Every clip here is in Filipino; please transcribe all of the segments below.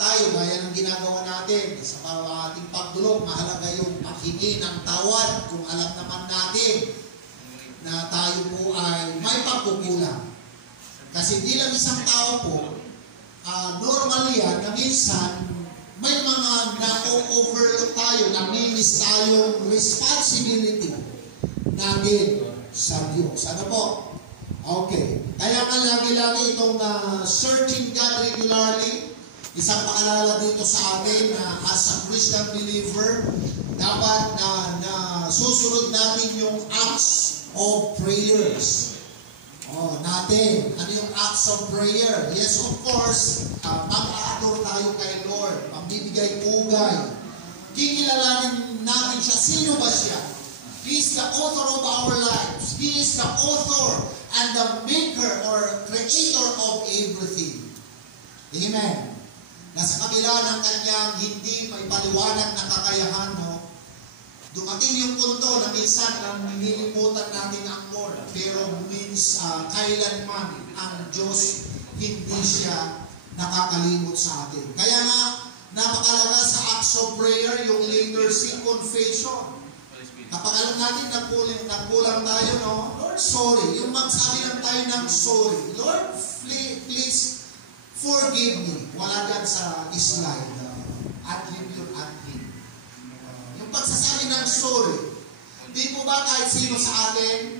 tayo, gaya ng ginagawa natin. Sa ating pagdulog, mahalaga yung paghingi ng tawad kung alam naman natin na tayo po ay may pagkukulang. Kasi bilang isang tao po, normally yan na minsan may mga na-overlook tayo, namimiss tayong responsibility natin sa Diyos. Ano po? Okay. Kaya nga lagi-lagi itong searching God regularly, isang paalala dito sa atin na as a Christian believer, dapat na susunod natin yung acts of prayers. Natin. Ano yung acts of prayer? Yes, of course, mag-a-adore tayo kay Lord, magbibigay pugay. Kikilalanin natin siya. Sino ba siya? He is the author of our lives. He is the author and the maker or creator of everything. Amen. Nasa kabila ng kanyang hindi may paliwanag na kakayahan, dumating yung punto na minsan nililimutan natin ang Lord. Pero kailanman ang Diyos hindi siya nakakalimot sa atin. Kaya nga, napakalaga sa acts of prayer, yung literacy, confession. Kapag alam natin nagkulang tayo, Lord, sorry. Yung magsabi lang tayo ng sorry. Lord, please forgive me. Wala dyan sa slide. Adlib yung adlib. Yung pagsasabi ng sorry. Di po ba kahit sino sa atin,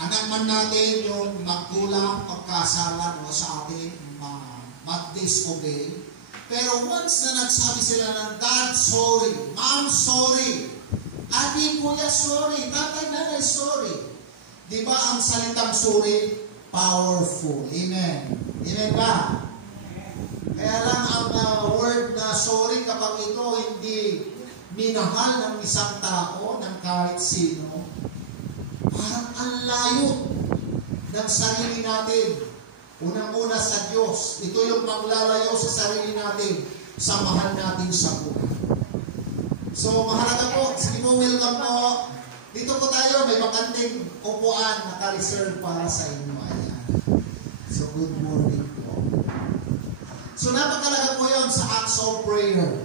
anak man natin yung magkulang, pagkasala sa atin, mag-disobey. Pero once na nagsabi sila ng Dad, sorry. Mom, sorry. Ate, kuya, sorry. Tatay, nanay, sorry. Di ba ang salitang sorry, powerful. Amen. Amen ba? Kaya lang ang word na sorry, kapag ito hindi minahal ng isang tao, ng kahit sino, parang ang layo ng sarili natin. Unang-una sa Diyos. Ito yung maglalayo sa sarili natin sa mahal natin sa buhay. So, mahalaga po. Sige po, welcome po. Dito po tayo, may makanting upuan naka-reserve para sa inyo. Ayan. So, good morning po. So, napakalaga po yun sa acts of prayer.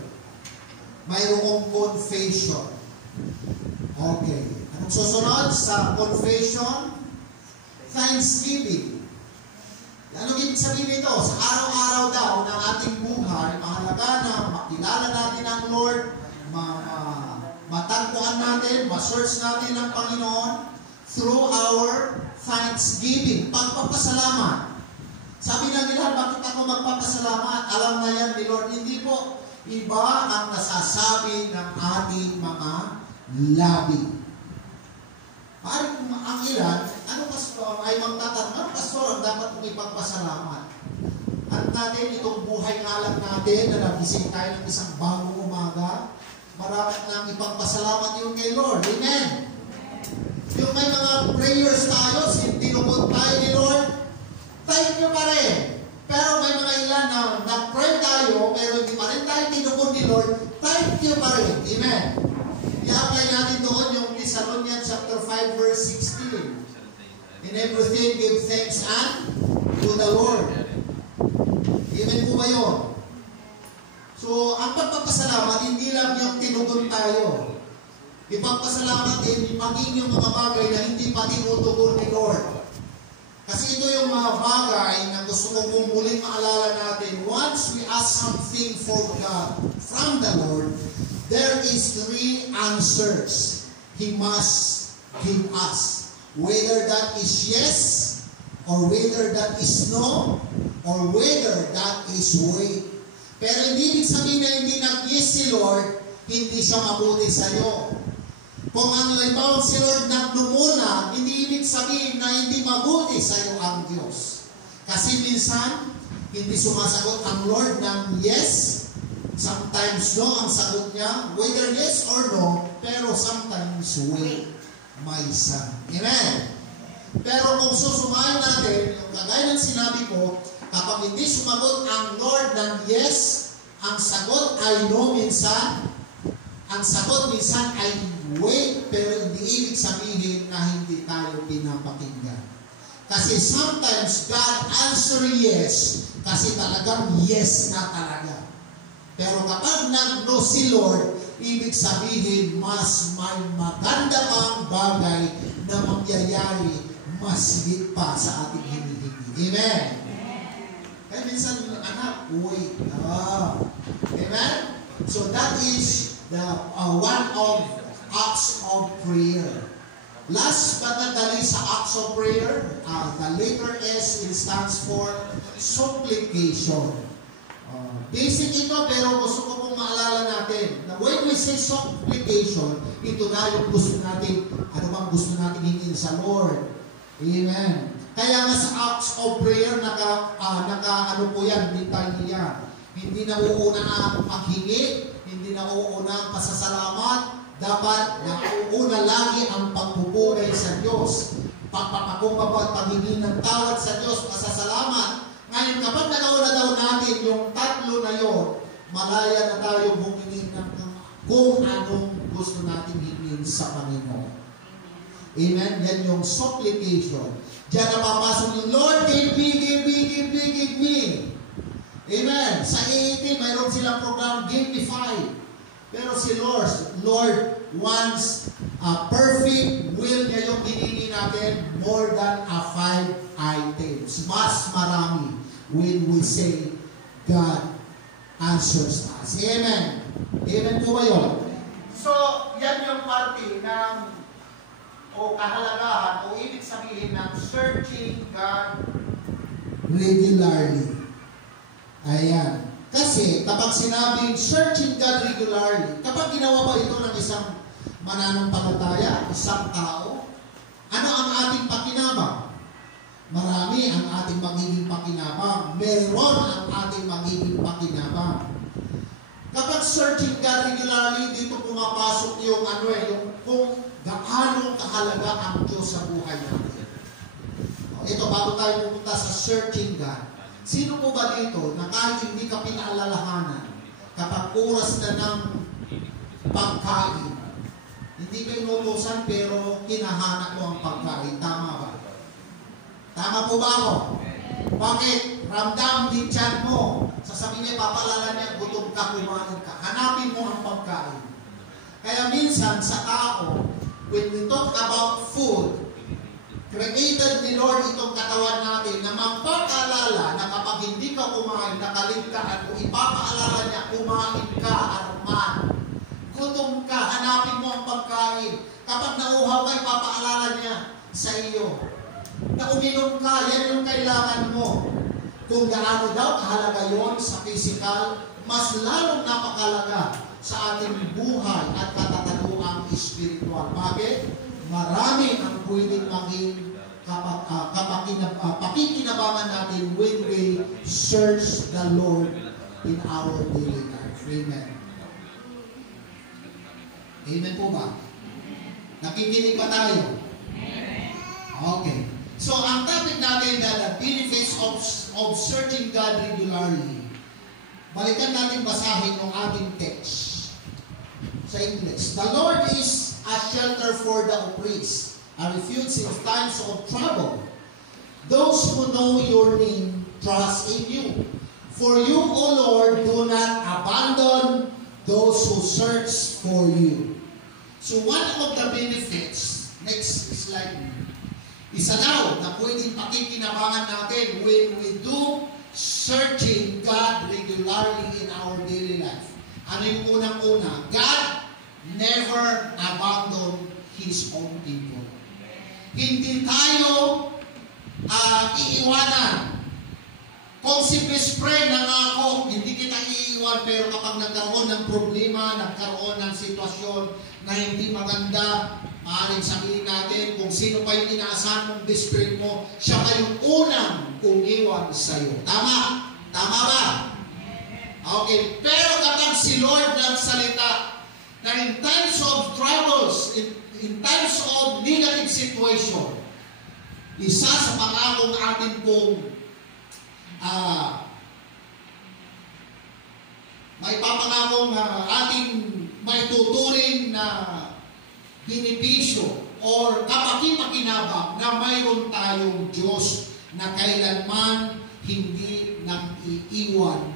Mayroong confession. Okay. Anong susunod sa confession? Thanksgiving. Ano ibig sabihin nito? Sa araw-araw daw ng ating buhay, mahalaga na makilala natin ang Lord, matagpuan natin, ma-search natin ang Panginoon through our thanksgiving, pagpapasalamat. Sabi na nila, bakit ako magpapasalamat? Alam na yan ni Lord. Hindi po, iba ang nasasabi ng ating mga labi. Parang ang ilan, pastor, ay magtatanong, pastor, ang dapat mong ipagpasalamat. At natin, itong buhay nga lang natin, na nagising tayo ng isang bagong umaga, marami nang ipagpasalamat yun kay Lord. Amen? Yung may mga prayers tayo, tinukod tayo ni Lord, thank you pa rin. Pero may mga ilan na nag-pray tayo, pero hindi pa rin tayo tinukod ni Lord, thank you pa rin. Amen? I-apply natin doon yung Thessalonians chapter 5 verse 16. In everything, give thanks to the Lord. Amen po ba yun? So, ang pagpapasalamat, hindi lang yung tinugon tayo. Ipagpasalamat din, maging yung mga bagay na hindi pa tinutugon ni Lord. Kasi ito yung mga bagay na gusto kong muling maalala natin. Once we ask something for God from the Lord, there is 3 answers He must give us. Whether that is yes, or whether that is no, or whether that is wait. Pero hindi ibig sabihin na hindi nag-yes si Lord, hindi siya mabuti sa iyo. Kung ang limbaw si Lord nagdumuna, hindi ibig sabihin na hindi mabuti sa iyo ang Diyos. Kasi minsan, hindi sumasagot ang Lord ng yes, sometimes no ang sagot niya, whether yes or no, pero sometimes wait, my son. Amen? Pero kung susumayin natin, yung kagaya ng sinabi ko, kapag hindi sumagot ang Lord ng yes, ang sagot ay no minsan, ang sagot minsan ay wait, pero hindi ibig sabihin na hindi tayo pinapakinggan. Kasi sometimes God answer yes, Kasi talagang yes na talaga. Pero kapag nag-no si Lord, ibig sabihin, mas may maganda pang bagay na mangyayari mas higit pa sa ating hinihingi. Amen? Kaya minsan, anak, wait. Amen? So that is the one of acts of prayer. Last but not the least sa acts of prayer, the letter S stands for supplication. Basic ito, pero gusto ko pong maalala natin na when we say supplication, ito na yung gusto natin, ano bang gusto natin hingin sa Lord. Amen. Kaya nga sa acts of prayer, ano po yan, detail yan. Hindi na uuna ang paghingi, hindi na uuna ang pasasalamat, dapat nauuna lagi ang pagpupuri sa Diyos. Pagpapakumbaba at paghingi ng tawad sa Diyos, pasasalamat. Ngayon, kapag nagawa daw natin yung tatlo na yon, malaya na tayo humingi ng kung anong gusto natin hingin sa Panginoon. Amen? Yan yung supplication. Diyan napapasok yung Lord, give me. Amen? Sa AAT, mayroon silang program, give me 5. Pero si Lord wants a perfect will niya yung hiningi natin more than a 5 items. Mas marami when we say God answers us. Amen. Amen po ba yun? So, yan yung parte ng kahalagahan o ibig sabihin ng searching God regularly. Ayan. Kasi kapag sinabing searching God regularly, kapag ginawa ba ito ng isang mananampalataya, isang tao, ano ang ating pakinabang? Marami ang ating magiging pakinabang. Meron ang ating magiging pakinabang. Kapag searching God regularly, dito pumapasok yung yung kung gaano kahalaga ang Diyos sa buhay natin. Ito, bago tayo pupunta sa searching God, sino po ba dito na kahit hindi ka pinaalalahanan, kapag oras na ng pagkain, hindi ka inutusan pero kinahanap mo ang pagkain, tama ba? Tama po ba ako? Bakit? Ramdam din tiyan mo. Sasabihin niya, papalala niya, gutom ka, kumain ka. Hanapin mo ang pagkain. Kaya minsan sa tao, when we talk about food, created ni Lord itong katawan natin na magpapaalala na kapag hindi ka kumain, nakaligtaan o ipapaalala niya, kumain ka, Arman. Gutom ka, hanapin mo ang pagkain. Kapag nauhaw ka, ipapaalala niya sa iyo. Na uminom ka, yan yung kailangan mo. Kung gaano daw kahalaga yon sa physical, mas lalong napakalaga sa ating buhay at katataluang spiritual. Bakit? Marami ang pwedeng maging pakikinabangan natin when we search the Lord in our daily life. Amen. Amen po ba? Nakikinig pa tayo? Okay. So, ang topic natin na the benefits of searching God regularly. Balikan natin basahin ng ating text sa English. The Lord is a shelter for the oppressed, a refuge in times of trouble. Those who know your name trust in you. For you, O Lord, do not abandon those who search for you. So one of the benefits, next slide, isa daw na pwedeng pakikinabangan natin when we do searching God regularly in our daily life. Ano yung unang-una? God never abandon His own people. Hindi tayo iiwanan. Kung si best friend nangako, hindi kita iiwan, pero kapag nagkaroon ng problema, nagkaroon ng sitwasyon na hindi maganda, maaaring sabihin natin kung sino pa yung inaasahan mong best friend mo, siya pa yung unang umiwan sa'yo. Tama? Tama ba? Okay. Pero kapag si Lord nagsalita na in times of troubles, in times of negative situation, isa sa pangakong atin pong may papangakong ating may tuturing na benepisyo or kapakipakinabang na mayroon tayong Diyos na kailanman hindi nang iiwan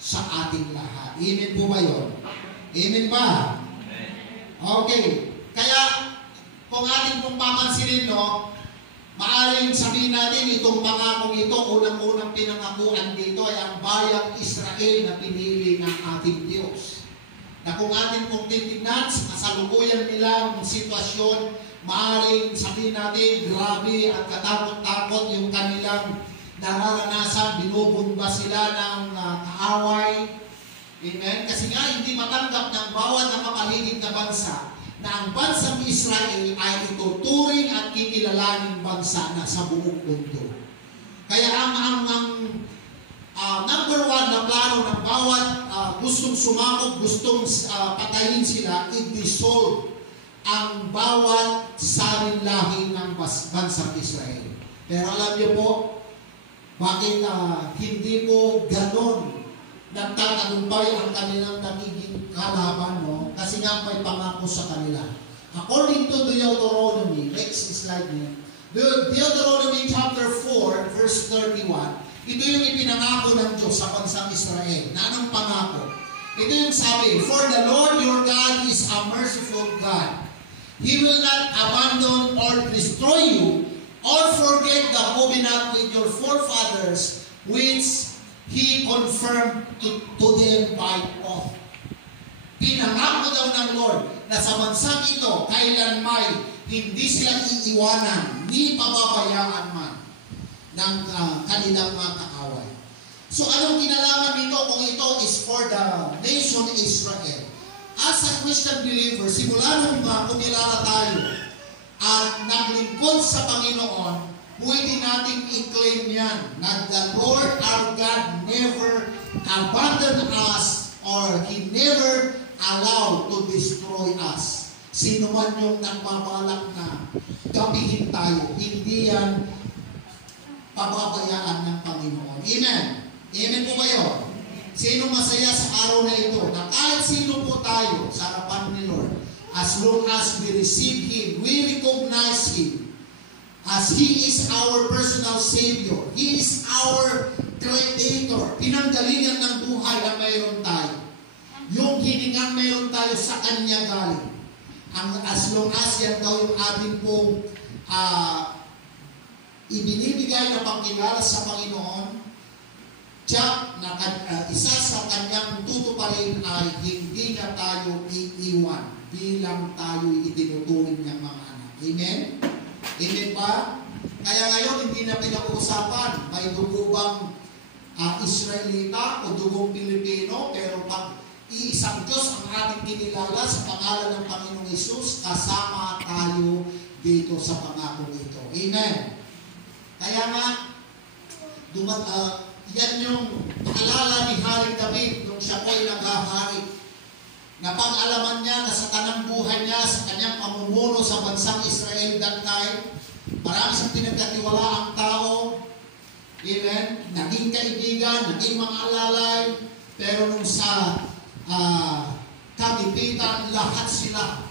sa ating lahat. Amen po ba yun? Amen ba? Okay. Kaya, kung ating pong papansinin, no, maaaring sabihin natin itong pangakong ito, unang-unang pinangakuan dito ay ang bayang Israel na pinili ng ating Diyos. Na kung ating pong titignan sa kasalukuyan nilang sitwasyon, maaaring sabihin natin, grabe at katakot-takot yung kanilang nararanasan, binubumba sila ng kaaway. Amen? Kasi nga, hindi matanggap ng bawat nakakaligid na bansa na ang bansang Israel ay ituturing at kikilalaning bansa na sa buong mundo. Kaya ang number one na plano ng bawat gustong sumakop, gustong patayin sila, i-dissolve ang bawat saling-lahi ng bansang Israel. Pero alam niyo po, bakit hindi po ganon nagtatagumpay ang kanilang nagiging kalaban, no? Kasi nga may pangako sa kanila. According to Deuteronomy, next slide niyo. Deuteronomy chapter 4, verse 31, ito yung ipinangako ng Diyos sa bansang Israel. Na anong pangako? Ito yung sabi, "For the Lord your God is a merciful God. He will not abandon or destroy you, or forget the covenant with your forefathers, which He confirmed to them by oath." Pinangako daw ng Lord na sa bansang ito, kailanman hindi sila iiwanan, ni pababayaan man ng kanilang mga kaaway. So anong kinalaman nito kung ito is for the nation Israel? As a Christian believer, simula nung kumilala tayo at naglingkod sa Panginoon, pwede nating i-claim yan na the Lord our God never abandoned us or He never allowed to destroy us. Sino man yung nagbabalak na gabihin tayo, hindi yan pababayaan ng Panginoon. Amen? Amen po ba yun? Sino masaya sa araw na ito na kahit sino po tayo sa harapan ni Lord, as long as we receive Him, we recognize Him as He is our personal Savior. He is our Creator. Pinanggalingan ng buhay na mayroon tayo. Yung hiningang mayroon tayo sa Kanya galing. As long as yan daw yung ating pong ibinibigay na pangkilala sa Panginoon, tiyak na isa sa Kanyang tutuparin ay hindi na tayo iiwan bilang tayo itinuturing ng mga anak. Amen? Amen ba? Kaya ngayon, hindi na pinag-uusapan, may dugo bang Israelita o dugong Pilipino, pero pag iisang Diyos ang ating kinilala sa pangalan ng Panginoong Hesus, kasama tayo dito sa pangako ito. Amen? Kaya nga, yan yung paalala ni Haring David nung siya po'y naghahari. Napag-alaman niya na sa tanang buhay niya, sa kanyang pamumuno sa bansang Israel that time, marami siyang pinagkatiwalaang tao. Amen? Naging kaibigan, naging mga alalay, pero nung sa kagipitan, lahat sila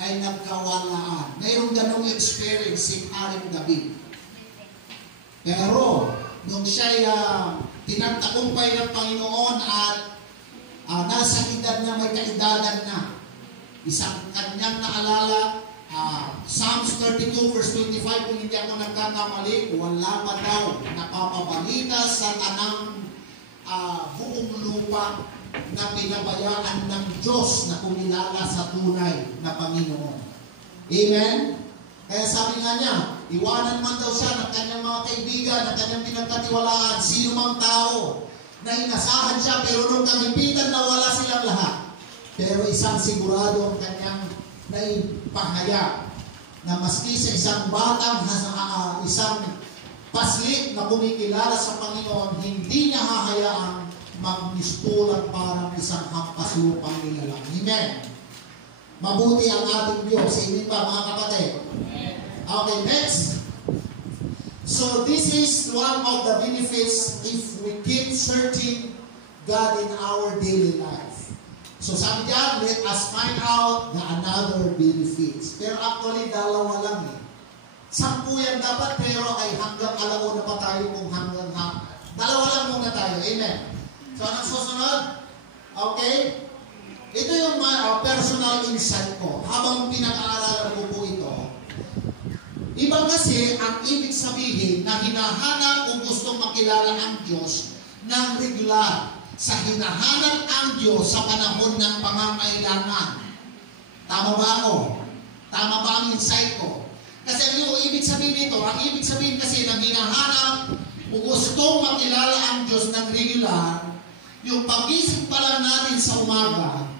ay nagkawalaan. Mayroong ganong experience si Haring David. Pero, nung siya'y tinagtagumpay ng Panginoon at nasa edad na may kaedadan na, isang kanyang naalala, Psalms 32 verse 25, kung hindi ako nagkakamali, wala pa daw napapabalita sa tanang buong lupa na pinabayaan ng Diyos na kumilala sa tunay na Panginoon. Amen? Kaya sabi nga niya, iwanan man daw siya ng kanyang mga kaibigan, ng kanyang pinagkatiwalaan, sino mang tao na inasahan siya, pero nung kagipitan nawala silang lahat. Pero isang sigurado ang kanyang naipahayag na maski sa isang batang, isang paslit na kumikilala sa Panginoon, hindi niya hahayaang magmistulan parang isang hampas lupang nilalang. Amen? Mabuti ang ating Diyos. Amen ba, mga kapatid? Okay, next. So this is one of the benefits if we keep searching God in our daily life. So sabi diyan, let us find out the another benefits. Pero actually, dalawa lang eh. 10 yan dapat, pero ay hanggang alauna pa tayo kung hanggang Dalawa lang muna tayo. Amen. So, anong susunod? Okay? Ito yung personal insight ko. Habang pinag-aaralan ko po ito, iba kasi ang ibig sabihin na hinahanap o gustong makilala ang Diyos ng regular. Sa hinahanap ang Diyos sa panahon ng pangangailangan. Tama ba ako? Tama ba ang insight ko? Kasi yung ibig sabihin nito, ang ibig sabihin kasi ng hinahanap o gustong makilala ang Diyos ng regular, yung pagising pa lang natin sa umaga,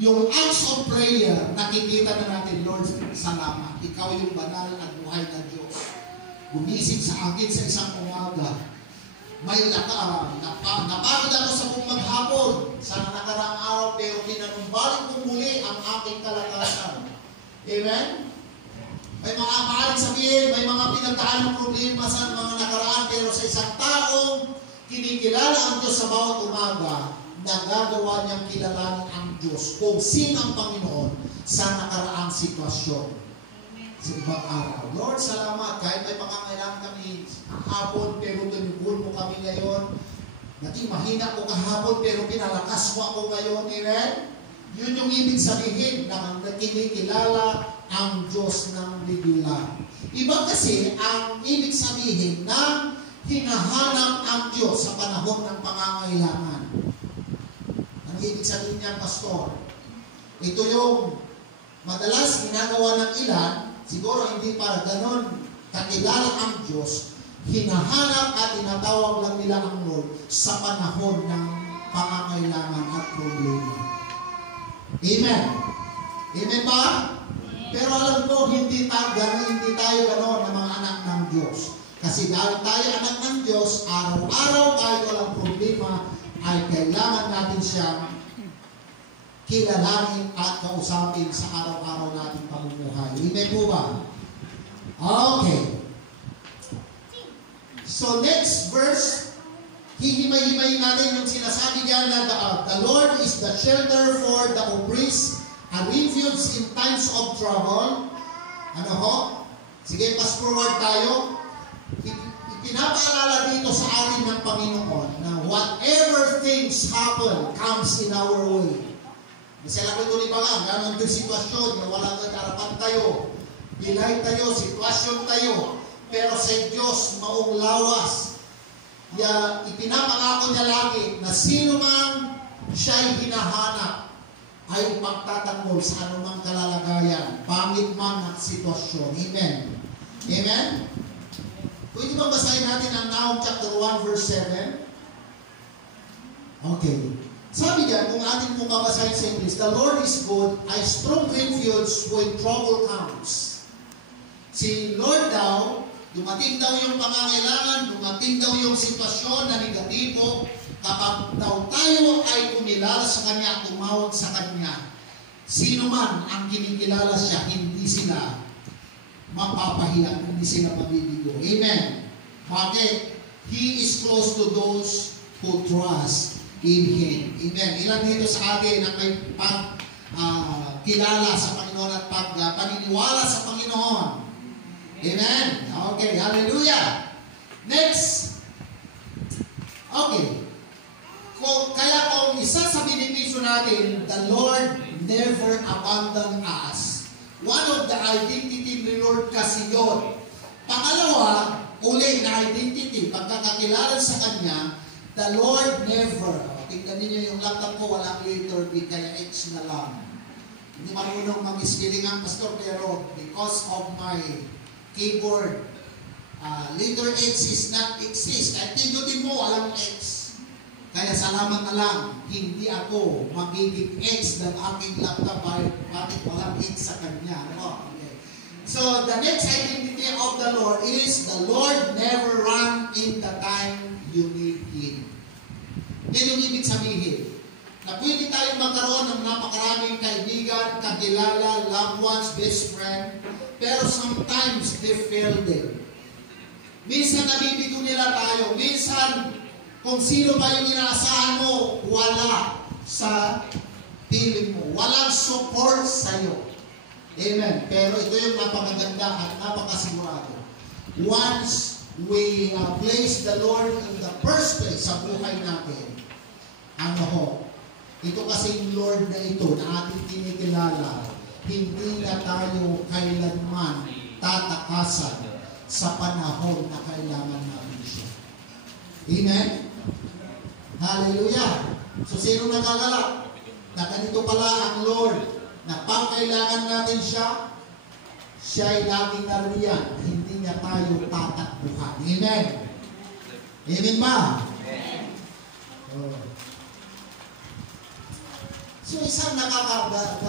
yung acts of prayer, nakikita na natin, Lord, salamat. Ikaw yung banal at buhay na Diyos. Gumising sa akin sa isang umaga. May napagod ako sa buong maghapon sa nakaraang araw, pero pinanumbalik kong muli ang aking kalakasan. Amen? May mga maaaring sabihin, may mga pinagdaan ng problema sa mga nakaraan, pero sa isang taong kinikilala ang Diyos sa bawat umaga, nagagawa niyang kilalanin ang Diyos kung sino ang Panginoon sa nakaraang sitwasyon. Sa ibang araw. Lord, salamat. Kahit may pangangailangan kami kahapon, pero tinubol mo kami ngayon. Naging mahina ko kahapon, pero pinalakas mo ako ngayon. Amen? Yun yung ibig sabihin na kinikilala ang Diyos ng regular. Iba kasi ang ibig sabihin ng hinahanap ang Diyos sa panahon ng pangangailangan. Ang ibig sabihin niya, Pastor, ito yung madalas ginagawa ng ilan, siguro hindi para ganon kakilala ang Diyos, hinahanap at tinatawag lang nila ang Lord sa panahon ng pangangailangan at problema. Amen? Amen ba? Pero alam ko, hindi tayo ganon ng mga anak ng Diyos. Kasi dahil tayo anak ng Diyos, araw-araw tayo walang problema, ay kailangan natin siyang kilalanin at kausapin sa araw-araw nating pamumuhay. Amen po ba? Okay. So next verse, hihimay-himayin natin yung sinasabi niya na the Lord is the shelter for the oppressed, a refuge in times of trouble. Ano ho? Sige, fast forward tayo. Pinapaalala dito sa atin ng Panginoon na whatever things happen comes in our way. Masaya ko ito pa lang, ganon yung sitwasyon na walang nagarapan tayo, bilay tayo, sitwasyon tayo, pero sa Diyos maong lawas. Ipinapangako niya lagi na sino man siya'y hinahanap ay ipagtatanggol sa anumang kalalagayan, pangit man ang sitwasyon. Amen? Amen? Pwede ba basahin natin ang Nahum chapter 1 verse 7? Okay. Sabi diyan, kung atin po babasahin sa English, the Lord is good, a strong refuge when trouble comes. Si Lord daw, dumating daw yung pangangailangan, dumating daw yung sitwasyon na negatibo, kapag daw tayo ay kumilala sa Kanya at tumawag sa Kanya, sino man ang kinikilala siya, hindi sila mapapahiya, hindi sila mabibigo. Amen. Bakit? He is close to those who trust in Him. Amen. Ilan dito sa atin ang may kilala sa Panginoon at paniniwala sa Panginoon? Amen. Okay. Hallelujah. Next. Okay. Kaya kung isa sa benepisyo natin, the Lord never abandon us. One of the identity ni Lord kasi yun. Pangalawa, uli na identity, pagkakakilala sa Kanya, the Lord never. Tingnan ninyo yung laptop ko, walang letter B, kaya H na lang. Hindi marunong mag-spelling ang pastor, pero because of my keyboard, letter H is not exist. At pindutin mo, walang X. Kaya salamat na lang, hindi ako magiging X ng aking laptop, bakit walang X sa Kanya. Okay. So, the next identity of the Lord is, the Lord never run in the time you need Him. Yan yung ibig sabihin. Na pwede tayong magkaroon ng napakaraming kaibigan, kakilala, loved ones, best friend, pero sometimes they fail them. Minsan nabibigo nila tayo. Minsan, kung sino ba yung inaasahan mo, wala sa piling mo. Walang support sa'yo. Amen. Pero ito yung napakaganda at napakasigurado. Once we place the Lord in the first place sa buhay natin, ano ho, ito kasing Lord na ito na ating kinikilala, hindi na tayo kailanman tatakasan sa panahon na kailangan natin siya. Amen? Hallelujah! So, sino nagagalak? Na ganito pala ang Lord, na pang kailangan natin siya, siya ay laging nariyan, hindi niya tayo tatakbuhan. Amen? Amen ba? Amen. Oh. So, isang nakakagalak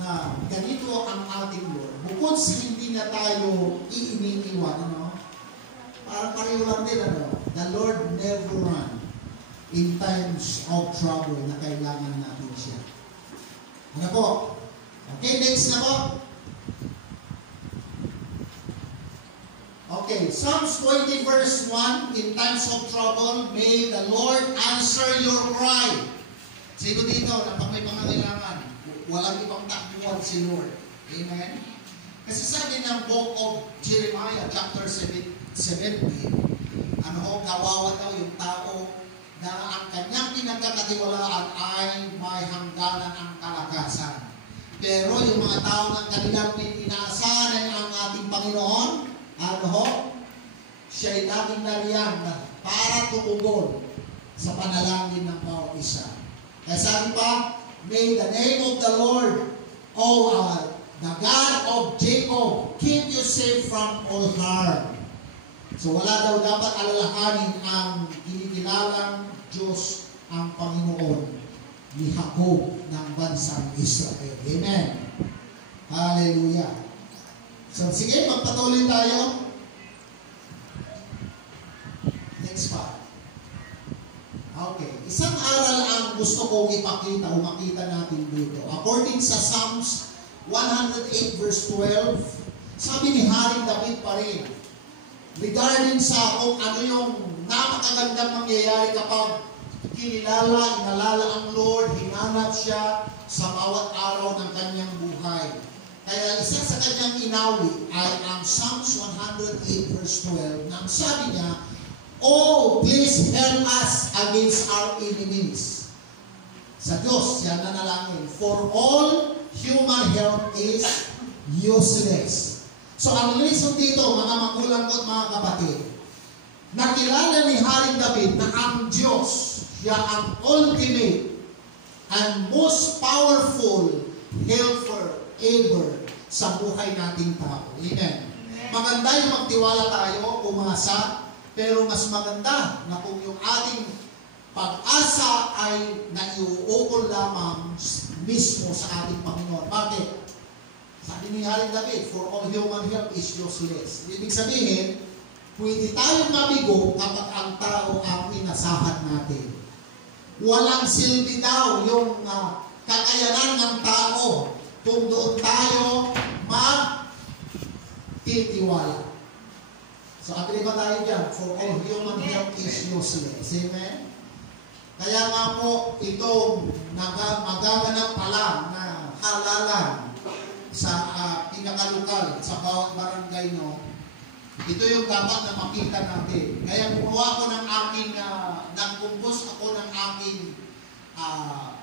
na ganito ang ating Lord. Bukod sa hindi na tayo iiniwan, parang pareho lang din, the Lord never run in times of trouble na kailangan natin siya. Ano po? Okay, next na po. Okay, Psalms 20 verse 1, in times of trouble, may the Lord answer your cry. Sino dito na pag may pangangailangan, walang ibang takbuhan si Lord? Amen? Kasi sabi ng book of Jeremiah, chapter 17, kawawa daw yung tao na ang kanyang pinagkakatiwalaan ay may hangganan ang kalakasan. Pero yung mga tao ng kanilang inaasahan ay ang ating Panginoon, siya ay laging nariyan para tumugon sa panalangin ng bawat isa. Kaya sabi pa, may the name of the Lord, the God of Jacob, keep you safe from all harm. So wala daw dapat alalahanin ang kinikilalang Diyos ang Panginoon ni Jacob ng bansang Israel. Amen. Hallelujah. So sige, magpatuloy tayo. Next part. Okay. Isang aral ang gusto kong ipakita o makita natin dito. According sa Psalms 108 verse 12, sabi ni Haring David pa rin, regarding sa kung ano yung napakagandang mangyayari kapag inalala ang Lord, hinanap siya sa bawat araw ng kanyang buhay. Kaya isa sa kanyang inawi ay ang Psalms 108 verse 12 nang sabi niya, "Oh, please help us against our enemies." Sa Diyos, yan nanalangin. For all human help is useless. So ang lesson dito, mga magulang ko at mga kapatid, nakilala ni Haring David na ang Diyos, siya ang ultimate and most powerful helper ever sa buhay nating tao. Amen. Maganda yung magtiwala tayo, umasa, pero mas maganda na kung yung ating pag-asa ay naiuukol lamang mismo sa ating Panginoon. Bakit? Sabi ni Haring David, for all human help is useless. Ibig sabihin, pwede tayong mabigo kapag ang tao ang inasahan natin. Walang silbi daw yung kakayanan ng tao kung doon tayo magtitiwala. So, agree ba tayo dyan? For all human help is useless. Amen? Kaya nga po, itong magaganap pa lang na halalan sa pinakalukal, sa bawat barangay, ito yung dapat na makita natin. Kaya kumuha ko ng aking, nag-compose ako ng aking,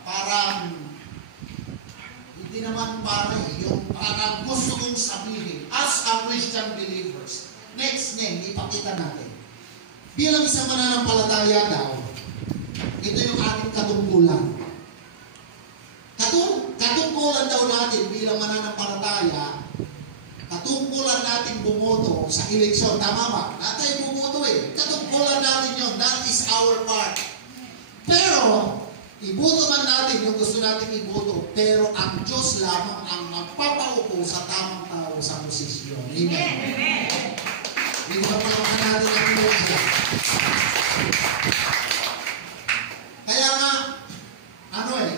parang, hindi naman yung parang gusto kong sabihin, as a Christian believers. Next name, ipakita natin. Bilang isang mananampalataya daw, ito yung ating katungkulan. Katungkulan daw natin bilang mananampalataya, katungkulan natin bumoto sa eleksyon. Tama ba? Natin bumoto Katungkulan natin yun. That is our part. Pero, iboto man natin yung gusto natin iboto, pero ang Diyos lamang ang magpapaupo sa tamang tao sa posisyon. Amen. Amen. Hindi ba palawakan natin ang Diyos? Kaya nga,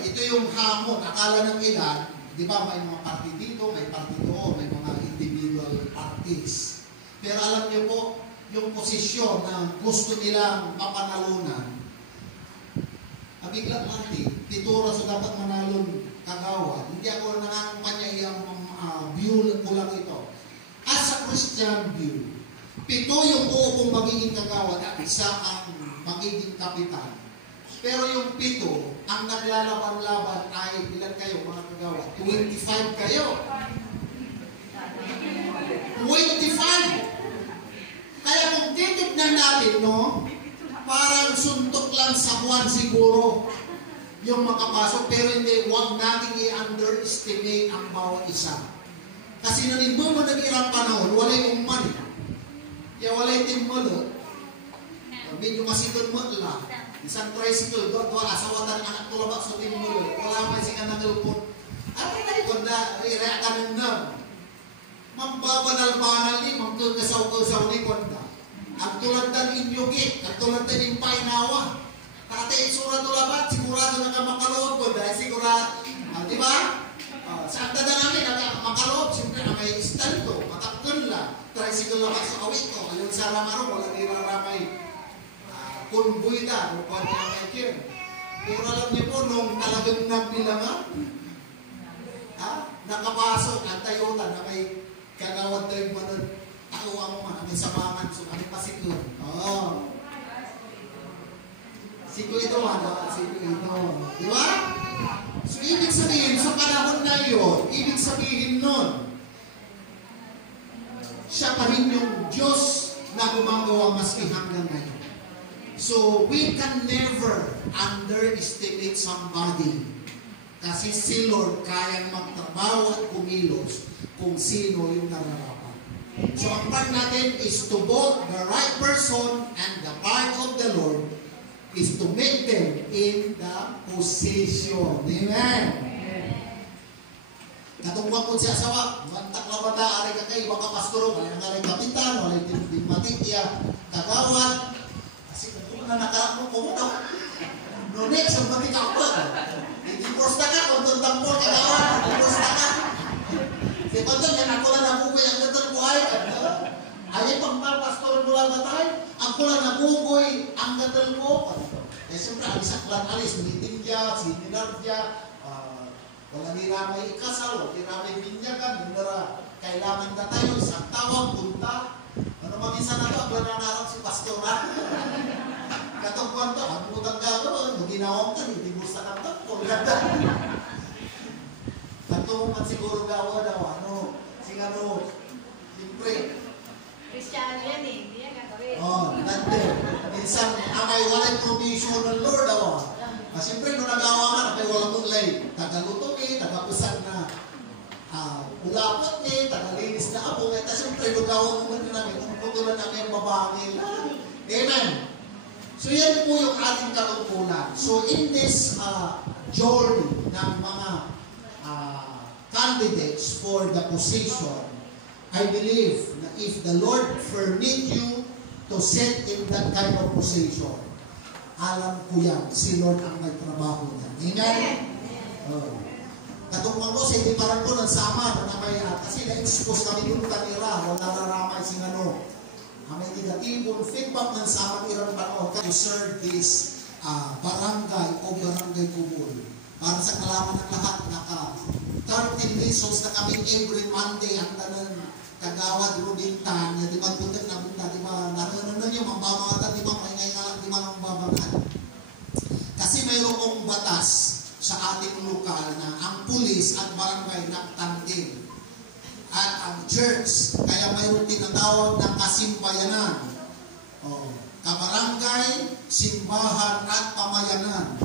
ito yung hamon. Akala ng ilan, di ba may mga party dito, may party doon, may mga individual parties. Pero alam niyo po, yung posisyon na gusto nilang mapanalunan, bigla party, titura sa dapat manalon kagawan. Hindi ako nangangampanya yung view ko lang ito. As a Christian view, 7 yung buo kong magiging kagawad at 1 ang magiging kapitan. Pero yung 7, ang naglalaban-laban ay ilan kayo mga kagawad? 25 kayo. 25! Kaya kung titignan natin, no, parang suntok lang sa buwan siguro yung makapasok, pero hindi, huwag natin i-underestimate ang bawat isa. Kasi nanimbo mo nag-irang panahon, wala yung money. Kaya wala yung timulot. Medyo masikot mo lang. Isang tricycle, doon, asawatan anak tulabak sa timulot. Wala man siya nangalpon. Ano na yun na, i-react ka ng nam. Mambabanal-banal ni, magkasaw-kasaw ni Konda. Ang tulad ng inyugit, ang tulad ng impaynawa. Kate, surado labat, sigurado na ka makaloob ko dahil sigurado, di ba? Sa akta na namin, makaloob, siyempre na may istalto, matakton lang, tricycle labat sa awit ko, ayun sa ramaro, wala niraramay kunbuy na, kung paano na may kir. Pero alam niyo po, nung talagang nagbilangan, nakapasok ang Toyota na may kagawad tayo manod, takuha mo man, may samangan, so kami pasiklo. Oo. Siko ito man, siko ito. Di ba? So, ibig sabihin, sa panahon na yun, ibig sabihin nun, siya pa rin yung Diyos na gumagawa maski hanggang ngayon. So, we can never underestimate somebody. Kasi si Lord kayang magtrabaho at kumilos kung sino yung nararapat. So, ang part natin is to both the right person and the part of the Lord is to make them in the position. Amen? Katungkang po siya sawa, mantak na bata, aray ka kayo, baka pastoro, kaya nga rin kapitan, wala yung matitya, kagawad. Kasi kung na nakarakmo ko muna, no next, ang matika ko. I-divorce na ka, kung doon tampol, kagawad, i-divorce na ka. Kasi kung doon, yan ako lang nabugoy, ang gatal ko ay, ayay pang pastor mula batay, ang kula nabugoy, ang gatal ko. Eh, siyempre, alis alis, militingya, sininardya, wala nila may ikasal, wala nila may binyagan, nila kailangan na tayo, isang tawag, punta. Ano maminsan na ito, ang nanarap si pastoran. Katungkuan ito, ang putang gagawin, nung ginawang ka, hindi mo sa kantak, kung ganda. Katungkuan siguro gawa daw, singano, siyempre. Kristiyano yan eh, hindi yan gagawin. Nande. Minsan, amay walay provision ng Lord, siyempre, nung nagawa nga, may walang ulay. Tagaluto ni, tagapusan na ulapot ni, tagalinis na apo. At siyempre, lugawan naman namin, kung putulan namin mabangil. Amen. So, yan po yung ating kalungkulan. So, in this journey ng mga candidates for the position, I believe that if the Lord permit you to sit in that kind of position, alam ko yan, si Lord ang nagtrabaho niya. Amen? Katungkang ko, hindi parang ko ng sama na may, kasi na-expose kami yung kanira, o nararamay si may negatibong feedback ng sama irang panahon to serve this barangay o barangay kubol. Para sa kalaman ng lahat, naka 13 reasons na kami every Monday ang tanan kagawad rubintan, di ba punta na punta, di ba nanonood nyo, mambabangan, di ba maingay nga lang, di ba mambabangan. Kasi mayroon kong batas sa ating lokal na ang pulis at barangay nagtandem at ang church, kaya mayroong tinatawag ng kasimbayanan. Kabarangay, simbahan at pamayanan.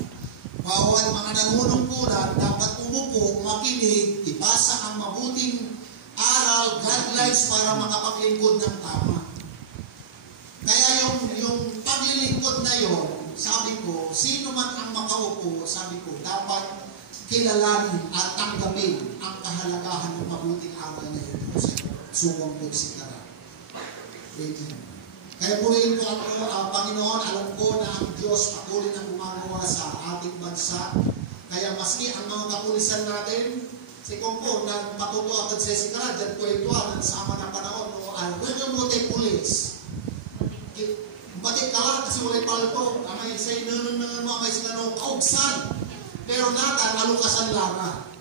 Bawat mga nanunungkulan dapat umupo, makinig, ipasa ang mabuting aral, guidelines para makapaglingkod ng tama. Kaya yung paglilingkod na yon, sabi ko, sino man ang makaupo, sabi ko, dapat kilalanin at tanggapin ang kahalagahan ng mabuting aral na ito sa suwang pagsikara. Kaya purihin ko ang Panginoon, alam ko na ang Diyos patuloy na gumagawa sa ating bansa. Kaya maski ang mga kapulisan natin, si Kongko, nagpatuto agad sa sikara, dyan ko ito, nagsama ng panahon, welcome mo tayo pulis. Batik ka lang kasi walay palto, amay say may sinanong kaugsan. Pero natan, alukasan lara.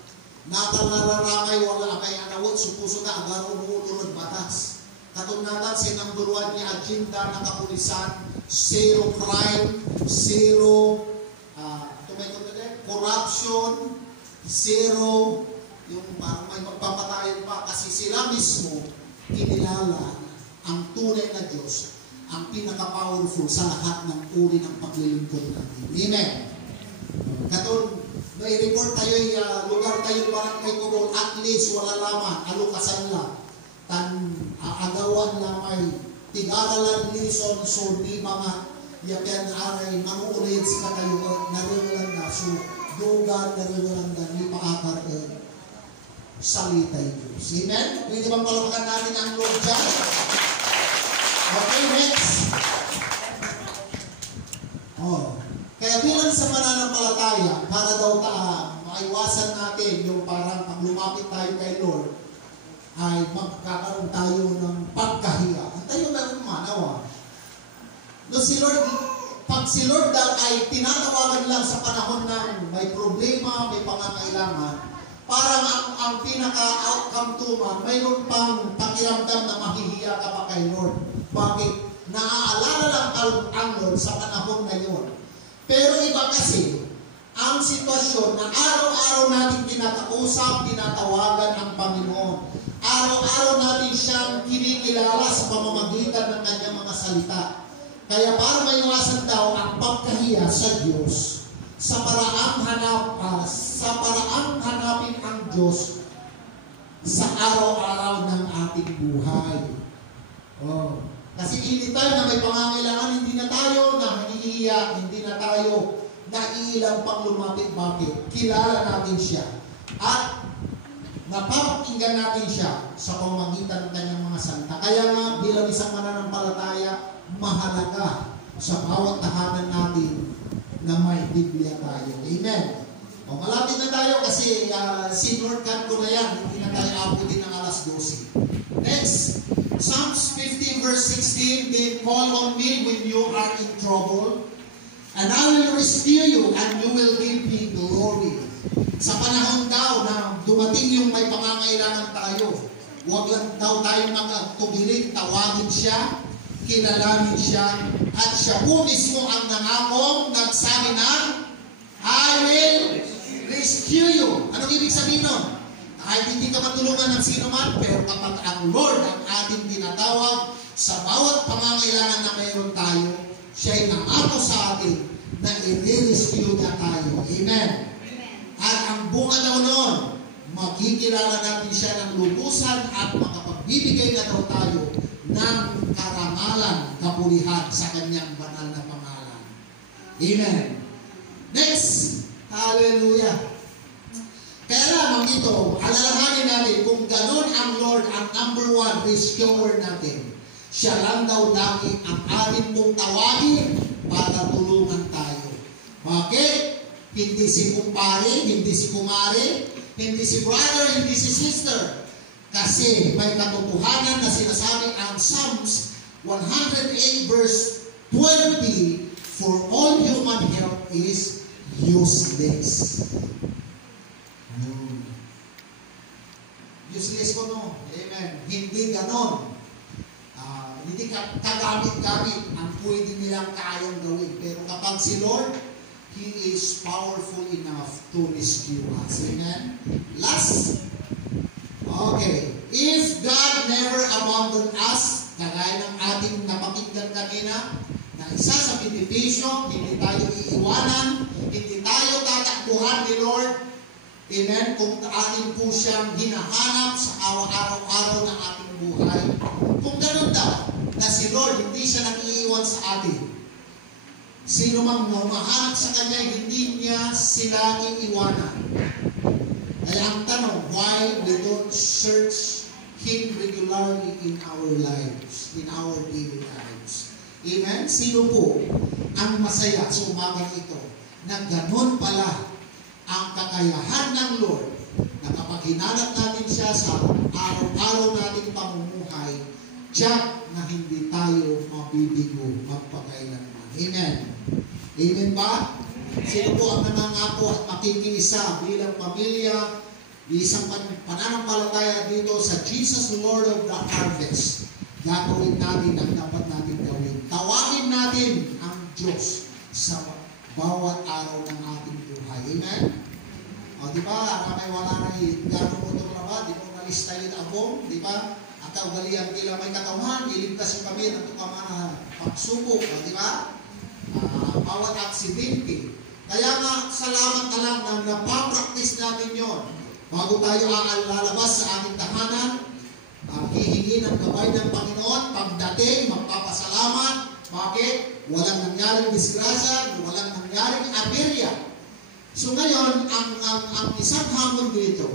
Natan nararamay, wala amay anawot, supuso na, agaro, nuulunod batas. Katunagan si number 1 niya agenda ng kapulisan, zero crime, zero corruption, zero yung parang may magpapatayan pa kasi sila mismo kinilala ang tunay na Diyos, ang pinaka-powerful sa lahat ng uri ng paglilingkod natin. Amen. Katun, may report tayo, lugar tayo parang may kubol, at least wala laman, alukasan lang. Agawan lamay, tigaralan lison, so di mga yapian aray, manuulit sila kayo, nariwalan na, so dugan, nariwalan na, ni paakar salitay Diyos. Amen? Pwede bang palapakan natin ang Lord dyan? Okay, next. Kaya bilang sa mananampalataya, para daw maiwasan natin yung parang pag lumapit tayo kay Lord, ay magkakaroon tayo ng pagkahiya. Ang tayo na manawa. No, pag si Lord daw ay tinatawagan lang sa panahon ng may problema, may pangangailangan, parang ang pinaka-outcome tuman, mayroon pang pakiramdam na mahihiya ka pa kay Lord. Bakit? Naaalala lang ang Lord sa panahon na yun. Pero iba kasi, ang sitwasyon na araw-araw natin tinatausap, tinatawagan ang Panginoon. Araw-araw natin siyang kinikilala sa pamamagitan ng kanyang mga salita. Kaya para maiwasan daw ang pagkahiya sa Diyos, sa paraang hanapin ang Diyos sa araw-araw ng ating buhay. Kasi anytime na may pangangailangan, hindi na tayo nahihiya, hindi na tayo naiilang pang lumapit. Bakit? Kilala natin siya. At napapakinggan natin siya sa pamamagitan ng kanyang mga salita. Kaya nga, bilang isang mananampalataya, mahalaga sa bawat tahanan natin na may Biblia tayo. Amen. Malapit na tayo kasi senior cut ko na yan. Hindi na tayo abutin ng alas 12. Next, Psalms 50 verse 16, They call on me when you are in trouble, and I will rescue you, and you will give me glory. Sa panahon daw na dumating yung may pangangailangan tayo, huwag lang daw tayo magtugiling, tawagin siya, kilalanin siya, at siya po mismo ang nangakong nagsabi ng, I will rescue you. Anong ibig sabihin nun? Kahit hindi ka matulungan ng sino man, pero kapag ang Lord ang ating tinatawag, sa bawat pangangailangan na mayroon tayo, siya'y nangako sa atin na i-rescue na tayo. Amen. At ang bunga daw noon, makikilala natin siya ng lubusan at makapagbibigay na daw tayo ng karangalan, kapulihan sa kanyang banal na pangalan. Amen. Next. Hallelujah. Kaya lamang ito, alalahanin natin kung ganun ang Lord ang number 1 rescuer natin. Siya lang daw lagi ang atin pong tawagin para tulungan tayo. Bakit? Hindi si kumpare, hindi si kumare, hindi si brother, hindi si sister. Kasi may katotohanan na sinasabi ang Psalms 108 verse 20, for all human help is useless. Useless ko no. Amen. Hindi ganon. Hindi kagamit-gamit ang pwede nilang kayang gawin. Pero kapag si Lord, He is powerful enough to rescue us. Amen. Last. Okay. If God never abandoned us, kagaya ng ating napakinggan kanina, na isa sa benepisyo, hindi tayo iiwanan, hindi tayo tatakbuhan ni Lord. Amen. Kung atin po siyang hinahanap sa araw-araw ng ating buhay. Kung ganun daw, na si Lord hindi siya nag-iiwan sa atin. Sino mang humahanap sa Kanya, hindi niya sila iiwanan. Kaya ang tanong, why we don't search Him regularly in our lives, in our daily lives? Amen? Sino po ang masaya sa umagang ito na ganun pala ang kakayahan ng Lord na kapag hinanap natin siya sa araw-araw nating pamumuhay, tiyak na hindi tayo mabibigo magpakailanman. Amen. Amen ba? Sino po ang nangangako at makikiisa bilang pamilya, isang pananampalataya dito sa Jesus Lord of the Harvest, gagawin natin ang dapat natin gawin. Tawagin natin ang Diyos sa bawat araw ng ating buhay. Amen? O, di ba? May wala na gano'n mo itong labat, di mo nalista yun abong, di ba? Ang kaugalian kila may katawan, iligtas yung kami ng tukaman na pagsubok, di ba? Bawat aksidente. Kaya nga, salamat na lang na napapractice natin yon. Bago tayo lalabas sa ating tahanan, hihingi ng gabay ng Panginoon, pagdating, magpapasalamat. Bakit? Walang nangyaring disgrasya, walang nangyaring aberya. So ngayon, ang isang hamon dito,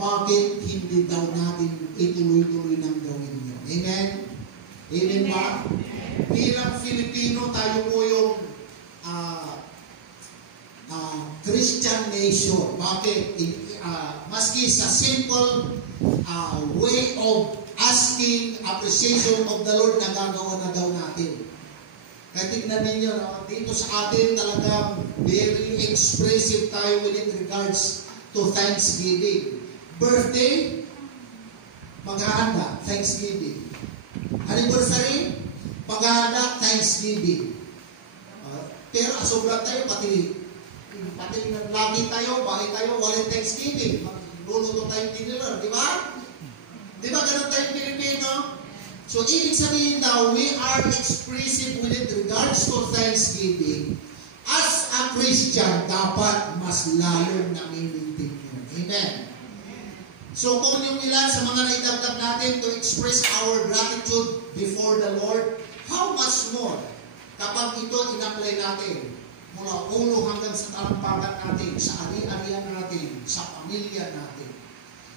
bakit hindi daw natin ituloy-tuloy ng gawin yun? Amen? Amen ba? Bilang Filipino, tayo po yung Christian nation. Bakit? Maski sa simple way of asking appreciation of the Lord, nagagawa na daw natin. Kaya tignan ninyo, dito sa atin talagang very expressive tayo in regards to Thanksgiving. Birthday, maghahanda, Thanksgiving. Anniversary, maghahanda, Thanksgiving. Pero asobra tayo, pati lagi tayo, bakit tayo, walang Thanksgiving. Magluluto tayong dinner, di ba? Di ba ganun tayong Pilipino? So, ibig sabihin daw, we are expressive with regards to Thanksgiving. As a Christian, dapat mas lalong namimintin yun. Amen? So, kung yung ilan sa mga naidagdag natin to express our gratitude before the Lord, how much more kapag ito in-apply natin mula ulo hanggang sa talampakan natin, sa ari-arian natin, sa pamilya natin.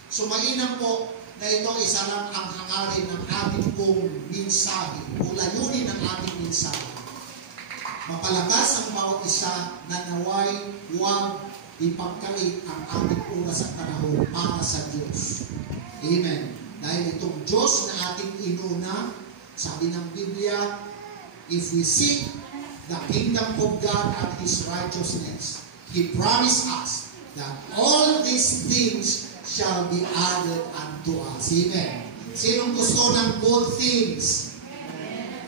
So, mainam po na ito isa lang ang hangarin ng ating pong mensahe o layunin ng ating mensahe. Mapalakas ang bawat isa na naway huwag ipagkalit ang ating oras at panahon para sa Diyos. Amen. Dahil itong Diyos na ating inuna, sabi ng Biblia, if we seek the kingdom of God and His righteousness, He promised us that all these things shall be added unto us. Amen. Sinong gusto ng good things?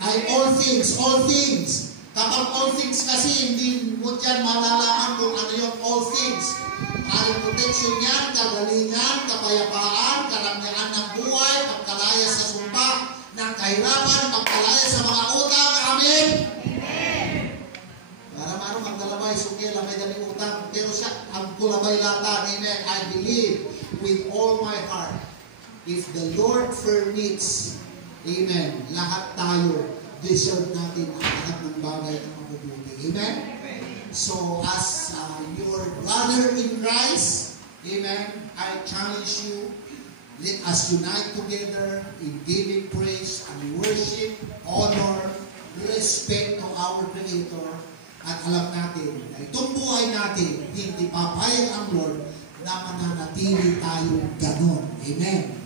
Ay, all things, all things. Kapag all things kasi, hindi mo dyan malalaman kung ano yung all things. Aling protection yan, kagalingan, kapayapaan, karangyaan ng buhay, pagkalaya sa sumpa, ng kahirapan, pagkalaya sa mga utang. Amen? Para maano magkalabay, sukil, may daling utang. Pero siya, ang kulabay lata. Amen. I believe with all my heart, if the Lord permits, amen, lahat tayo, deserve natin ang lahat ng bagay na mabubuti. Amen? So, as your brother in Christ, amen, I challenge you, let us unite together in giving praise and worship, honor, respect to our Creator, at alam natin na itong buhay natin, hindi papayag ang Lord na mananatili tayo ganon. Amen.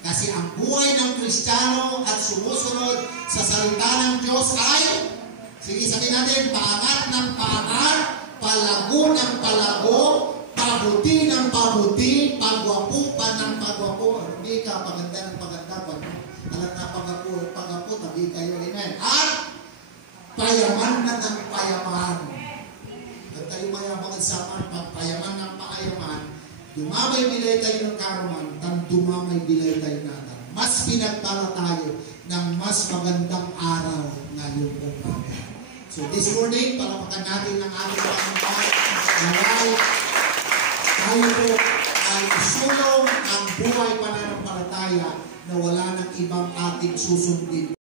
Kasi ang buhay ng Kristiyano at sumusunod sa salita ng Diyos ay, sige sabihin natin, paangat ng paangat, palago ng palago, pabuti ng pabuti, pagwapo pa ng pagwapo. Hindi ka, paganda ng paganda. Alam na pagwapo, tabi kayo. Amen. At payaman na ng payaman. At tayo mayaman sa pagpayaman ng payaman, dumamay bilay tayo ng karuman, tan dumamay bilay tayo natin. Mas pinagpala tayo ng mas magandang araw ngayon po. So this morning, palapakan natin ang ating Panginoon. Naway, tayo po ay sulong ang buhay pananampalataya na wala ng ibang ating susundin.